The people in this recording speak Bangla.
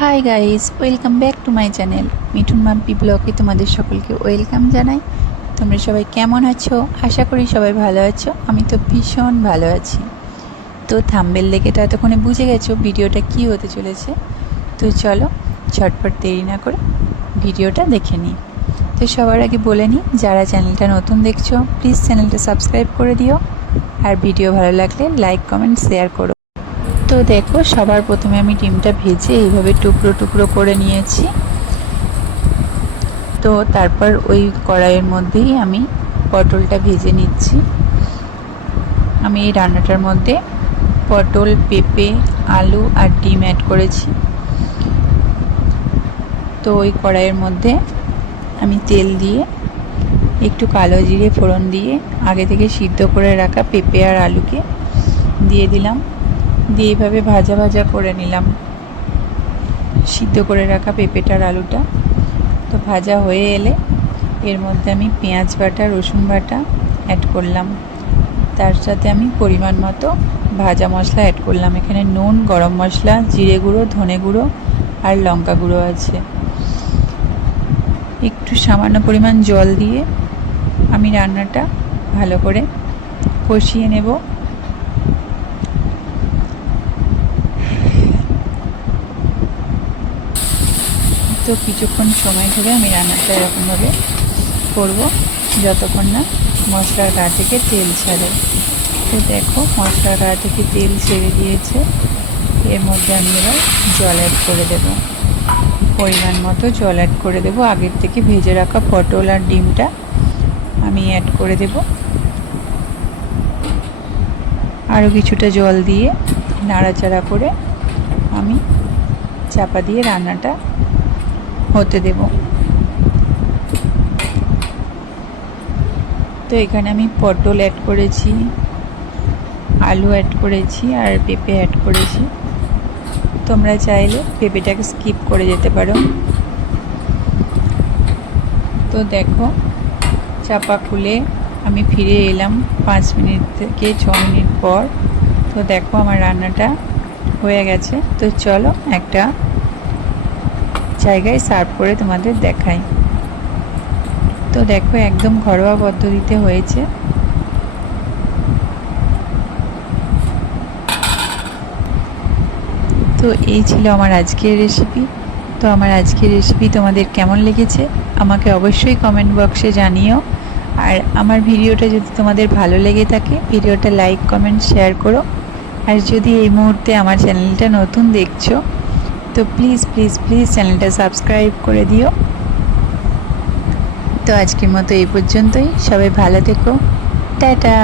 Hi guys, welcome back to my channel Mithun Mampi ব্লগে তোমাদের সকলকে ওয়েলকাম জানাই। তোমরা সবাই কেমন আছো? আশা করি সবাই ভালো আছো। আমি তো ভীষণ ভালো আছি। তো থাম্বনেল দেখে তো এতক্ষণে বুঝে গেছো ভিডিওটা কি হতে চলেছে। তো চলো ঝটপট দেরি না করে ভিডিওটা দেখে নিই। তো সবার আগে বলে নিই, যারা চ্যানেলটা নতুন দেখছো প্লিজ চ্যানেলটা সাবস্ক্রাইব করে দিও, আর ভিডিও ভালো লাগলে লাইক কমেন্ট শেয়ার করো। তো দেখো, সবার প্রথমে আমি ডিমটা ভেজে এইভাবে টুকরো টুকরো করে নিয়েছি। তো তারপর ওই কড়াইয়ের মধ্যেই আমি পটলটা ভেজে নিচ্ছি। আমি এই রান্নাটার মধ্যে পটল, পেঁপে, আলু আর ডিম অ্যাড করেছি। তো ওই কড়াইয়ের মধ্যে আমি তেল দিয়ে একটু কালো জিরে ফোড়ন দিয়ে আগে থেকে সিদ্ধ করে রাখা পেঁপে আর আলুকে দিয়ে দিলাম। দিয়ে এইভাবে ভাজা ভাজা করে নিলাম সিদ্ধ করে রাখা পেঁপেটার আলুটা। তো ভাজা হয়ে এলে এর মধ্যে আমি পেঁয়াজ বাটা, রসুন বাটা অ্যাড করলাম। তার সাথে আমি পরিমাণ মতো ভাজা মশলা অ্যাড করলাম। এখানে নুন, গরম মশলা, জিরে গুঁড়ো, ধনে গুঁড়ো আর লঙ্কা গুঁড়ো আছে। একটু সামান্য পরিমাণ জল দিয়ে আমি রান্নাটা ভালো করে কষিয়ে নেব। তো কিছুক্ষণ সময় ধরে আমি রান্নাটা এরকমভাবে করব যতক্ষণ না মশলার গা থেকে তেল ছাড়ে। তো দেখো, মশলার গা থেকে তেল ছেড়ে দিয়েছে। এর মধ্যে আমি এবার জল অ্যাড করে দেব। পরিমাণ মতো জল অ্যাড করে দেব। আগের থেকে ভেজে রাখা পটল আর ডিমটা আমি অ্যাড করে দেব। আরও কিছুটা জল দিয়ে নাড়াচাড়া করে আমি চাপা দিয়ে রান্নাটা হতে দেব। তো এখানে আমি পটল অ্যাড করেছি, আলু অ্যাড করেছি আর পেঁপে অ্যাড করেছি। তোমরা চাইলে পেঁপেটাকে স্কিপ করে যেতে পারো। তো দেখো, চাপা খুলে আমি ফিরে এলাম 5 মিনিট থেকে 6 মিনিট পর। তো দেখো আমার রান্নাটা হয়ে গেছে। তো চলো একটা জায়গায় সার্ভ করে তোমাদের দেখাই। তো দেখো, একদম ঘরোয়া পদ্ধতিতে হয়েছে। তো এই ছিল আমার আজকের রেসিপি। তো আমার আজকের রেসিপি তোমাদের কেমন লেগেছে আমাকে অবশ্যই কমেন্ট বক্সে জানিও। আর আমার ভিডিওটা যদি তোমাদের ভালো লেগে থাকে ভিডিওটা লাইক কমেন্ট শেয়ার করো। আর যদি এই মুহূর্তে আমার চ্যানেলটা নতুন দেখছো তো প্লিজ প্লিজ প্লিজ চ্যানেলটা সাবস্ক্রাইব করে দিও। তো আজকের মতো এই পর্যন্তই। সবাই ভালো থেকো। টাটা।